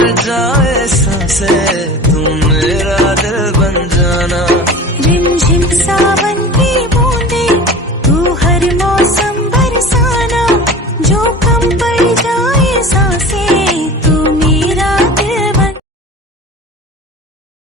कर जाए सांसे, तुम मेरा दिल बन जाना। रिमझिम सावन